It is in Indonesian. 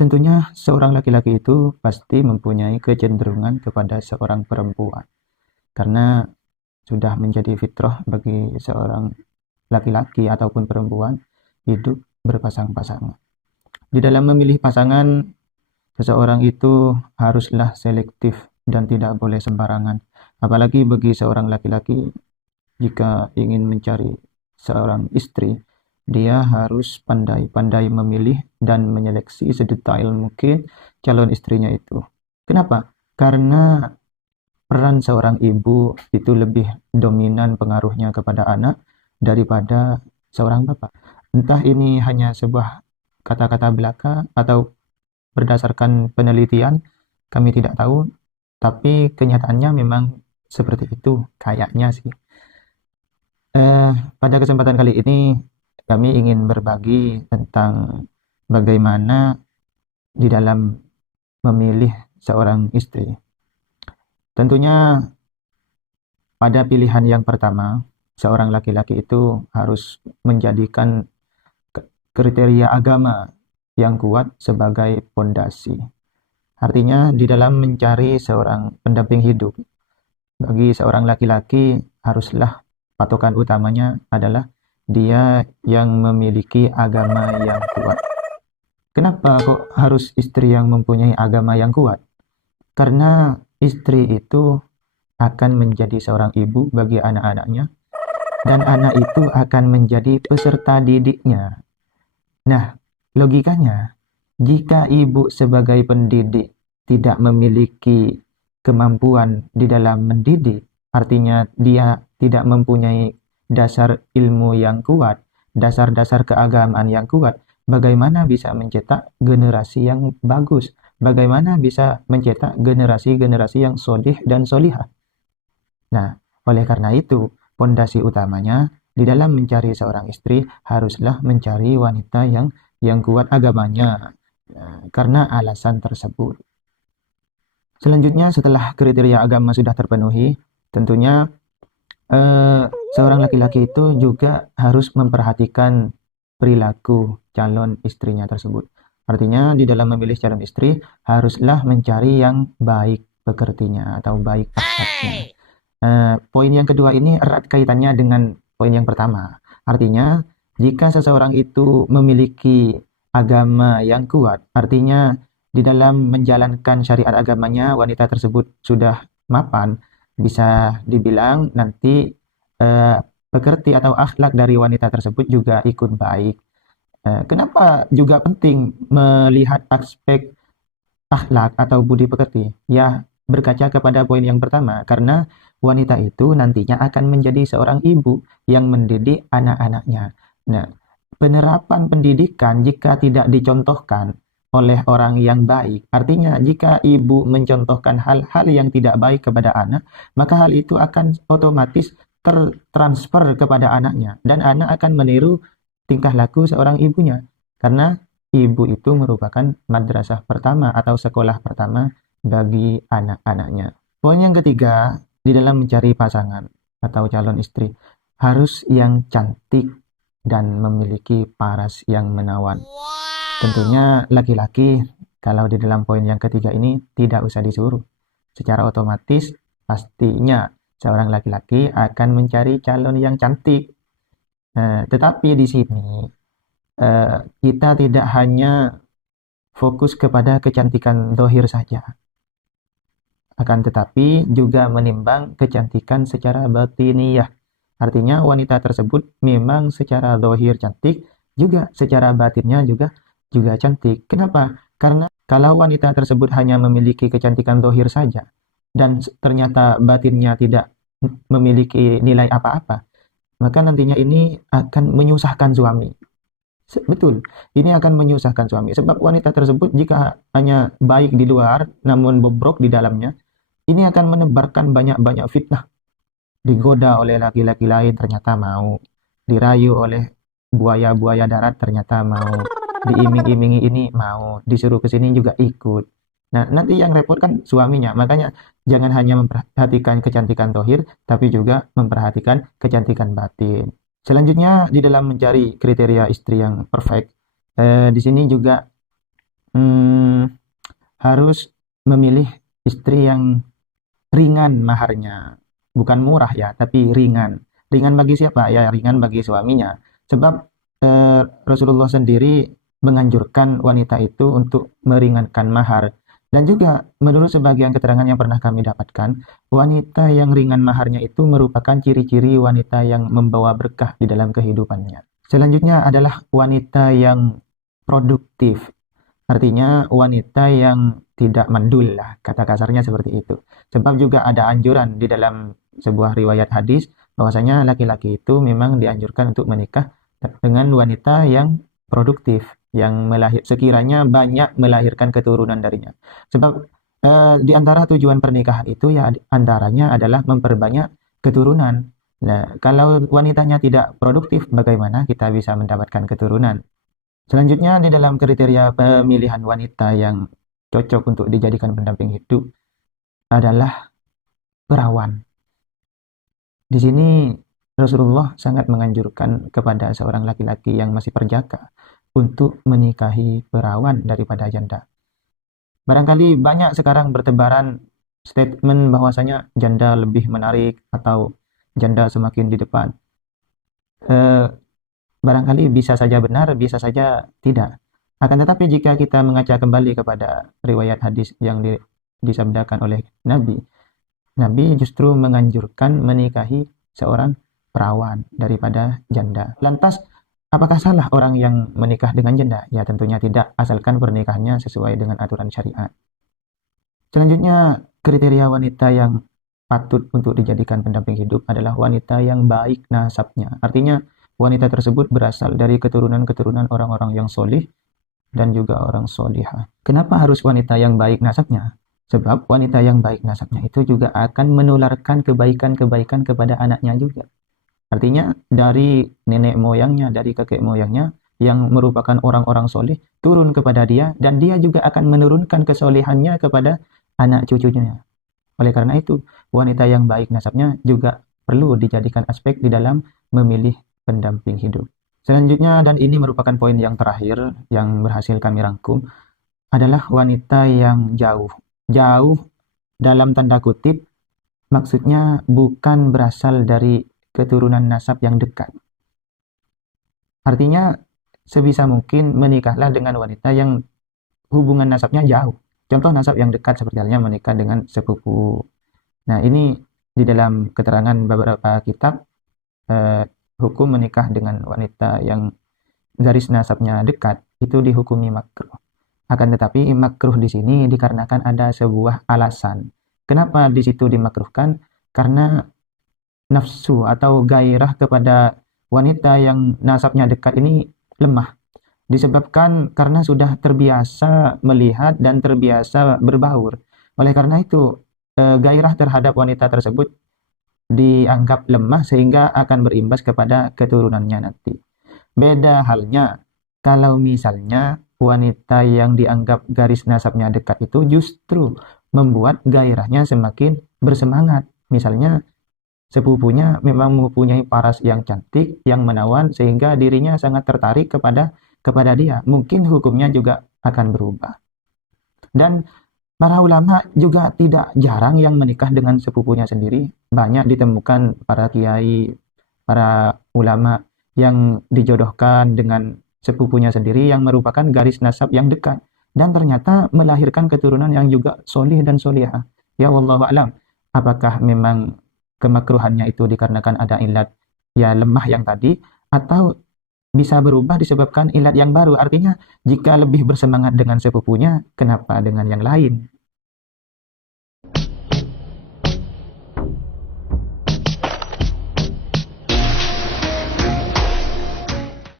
Tentunya seorang laki-laki itu pasti mempunyai kecenderungan kepada seorang perempuan. Karena sudah menjadi fitrah bagi seorang laki-laki ataupun perempuan hidup berpasang-pasangan. Di dalam memilih pasangan, seseorang itu haruslah selektif dan tidak boleh sembarangan. Apalagi bagi seorang laki-laki, jika ingin mencari seorang istri, dia harus pandai-pandai memilih dan menyeleksi sedetail mungkin calon istrinya itu. Kenapa? Karena peran seorang ibu itu lebih dominan pengaruhnya kepada anak daripada seorang bapak. Entah ini hanya sebuah kata-kata belaka atau berdasarkan penelitian, kami tidak tahu, tapi kenyataannya memang seperti itu, kayaknya sih. Pada kesempatan kali ini, kami ingin berbagi tentang bagaimana di dalam memilih seorang istri. Tentunya pada pilihan yang pertama, seorang laki-laki itu harus menjadikan kriteria agama yang kuat sebagai pondasi. Artinya di dalam mencari seorang pendamping hidup, bagi seorang laki-laki haruslah patokan utamanya adalah dia yang memiliki agama yang kuat. Kenapa kok harus istri yang mempunyai agama yang kuat? Karena istri itu akan menjadi seorang ibu bagi anak-anaknya, dan anak itu akan menjadi peserta didiknya. Nah, logikanya, jika ibu sebagai pendidik tidak memiliki kemampuan di dalam mendidik, artinya dia tidak mempunyai dasar ilmu yang kuat, dasar-dasar keagamaan yang kuat, bagaimana bisa mencetak generasi yang bagus? Bagaimana bisa mencetak generasi-generasi yang sholih dan sholihah? Nah, oleh karena itu, pondasi utamanya di dalam mencari seorang istri haruslah mencari wanita yang kuat agamanya. Karena alasan tersebut. Selanjutnya, setelah kriteria agama sudah terpenuhi, tentunya seorang laki-laki itu juga harus memperhatikan perilaku calon istrinya tersebut. Artinya di dalam memilih calon istri haruslah mencari yang baik pekertinya atau baik akhlaknya. Poin yang kedua ini erat kaitannya dengan poin yang pertama. Artinya jika seseorang itu memiliki agama yang kuat, artinya di dalam menjalankan syariat agamanya wanita tersebut sudah mapan, bisa dibilang nanti pekerti atau akhlak dari wanita tersebut juga ikut baik. Kenapa juga penting melihat aspek akhlak atau budi pekerti? Ya, berkaca kepada poin yang pertama, karena wanita itu nantinya akan menjadi seorang ibu yang mendidik anak-anaknya. Nah, penerapan pendidikan jika tidak dicontohkan oleh orang yang baik, artinya jika ibu mencontohkan hal-hal yang tidak baik kepada anak, maka hal itu akan otomatis tertransfer kepada anaknya, dan anak akan meniru tingkah laku seorang ibunya, karena ibu itu merupakan madrasah pertama atau sekolah pertama bagi anak-anaknya. Poin yang ketiga, di dalam mencari pasangan atau calon istri, harus yang cantik dan memiliki paras yang menawan. Tentunya laki-laki, kalau di dalam poin yang ketiga ini tidak usah disuruh. Secara otomatis, pastinya seorang laki-laki akan mencari calon yang cantik. Tetapi di sini kita tidak hanya fokus kepada kecantikan zahir saja, akan tetapi juga menimbang kecantikan secara batiniyah. Artinya wanita tersebut memang secara zahir cantik, juga secara batinnya juga cantik. Kenapa? Karena kalau wanita tersebut hanya memiliki kecantikan zahir saja dan ternyata batinnya tidak memiliki nilai apa-apa, maka nantinya ini akan menyusahkan suami. Betul, ini akan menyusahkan suami. Sebab wanita tersebut jika hanya baik di luar, namun bobrok di dalamnya, ini akan menebarkan banyak-banyak fitnah. Digoda oleh laki-laki lain, ternyata mau. Dirayu oleh buaya-buaya darat, ternyata mau. Diiming-imingi ini mau. Disuruh ke sini juga ikut. Nah, nanti yang repot kan suaminya. Makanya jangan hanya memperhatikan kecantikan zahir, tapi juga memperhatikan kecantikan batin. Selanjutnya, di dalam mencari kriteria istri yang perfect, di sini juga harus memilih istri yang ringan maharnya, bukan murah ya, tapi ringan. Ringan bagi siapa? Ya ringan bagi suaminya. Sebab Rasulullah sendiri menganjurkan wanita itu untuk meringankan mahar. Dan juga menurut sebagian keterangan yang pernah kami dapatkan, wanita yang ringan maharnya itu merupakan ciri-ciri wanita yang membawa berkah di dalam kehidupannya. Selanjutnya adalah wanita yang produktif. Artinya wanita yang tidak mandul lah, kata kasarnya seperti itu. Sebab juga ada anjuran di dalam sebuah riwayat hadis bahwasanya laki-laki itu memang dianjurkan untuk menikah dengan wanita yang produktif, yang sekiranya banyak melahirkan keturunan darinya. Sebab di antara tujuan pernikahan itu ya antaranya adalah memperbanyak keturunan. Nah, kalau wanitanya tidak produktif, bagaimana kita bisa mendapatkan keturunan? Selanjutnya di dalam kriteria pemilihan wanita yang cocok untuk dijadikan pendamping hidup adalah perawan. Di sini Rasulullah sangat menganjurkan kepada seorang laki-laki yang masih perjaka untuk menikahi perawan daripada janda. Barangkali banyak sekarang bertebaran statement bahwasanya janda lebih menarik atau janda semakin di depan. Barangkali bisa saja benar, bisa saja tidak. Akan tetapi jika kita mengaca kembali kepada riwayat hadis yang disabdakan oleh Nabi, Nabi justru menganjurkan menikahi seorang perawan daripada janda. Lantas, apakah salah orang yang menikah dengan janda? Ya tentunya tidak, asalkan pernikahannya sesuai dengan aturan syariat. Selanjutnya, kriteria wanita yang patut untuk dijadikan pendamping hidup adalah wanita yang baik nasabnya. Artinya, wanita tersebut berasal dari keturunan-keturunan orang-orang yang solih dan juga orang solihah. Kenapa harus wanita yang baik nasabnya? Sebab wanita yang baik nasabnya itu juga akan menularkan kebaikan-kebaikan kepada anaknya juga. Artinya dari nenek moyangnya, dari kakek moyangnya yang merupakan orang-orang solih turun kepada dia dan dia juga akan menurunkan kesolehannya kepada anak cucunya. Oleh karena itu, wanita yang baik nasabnya juga perlu dijadikan aspek di dalam memilih pendamping hidup. Selanjutnya, dan ini merupakan poin yang terakhir yang berhasil kami rangkum, adalah wanita yang jauh. Jauh dalam tanda kutip, maksudnya bukan berasal dari keturunan nasab yang dekat. Artinya, sebisa mungkin menikahlah dengan wanita yang hubungan nasabnya jauh. Contoh nasab yang dekat seperti halnya menikah dengan sepupu. Nah, ini di dalam keterangan beberapa kitab, hukum menikah dengan wanita yang garis nasabnya dekat itu dihukumi makruh. Akan tetapi makruh di sini dikarenakan ada sebuah alasan. Kenapa di situ dimakruhkan? Karena nafsu atau gairah kepada wanita yang nasabnya dekat ini lemah. Disebabkan karena sudah terbiasa melihat dan terbiasa berbaur. Oleh karena itu, gairah terhadap wanita tersebut dianggap lemah sehingga akan berimbas kepada keturunannya nanti. Beda halnya kalau misalnya wanita yang dianggap garis nasabnya dekat itu justru membuat gairahnya semakin bersemangat. Misalnya sepupunya memang mempunyai paras yang cantik, yang menawan sehingga dirinya sangat tertarik kepada dia. Mungkin hukumnya juga akan berubah. Dan para ulama juga tidak jarang yang menikah dengan sepupunya sendiri. Banyak ditemukan para kiai, para ulama yang dijodohkan dengan sepupunya sendiri yang merupakan garis nasab yang dekat. Dan ternyata melahirkan keturunan yang juga solih dan solihah. Ya wallahu a'lam. Apakah memang kemakruhannya itu dikarenakan ada ilat ya lemah yang tadi, atau bisa berubah disebabkan ilat yang baru. Artinya jika lebih bersemangat dengan sepupunya, kenapa dengan yang lain?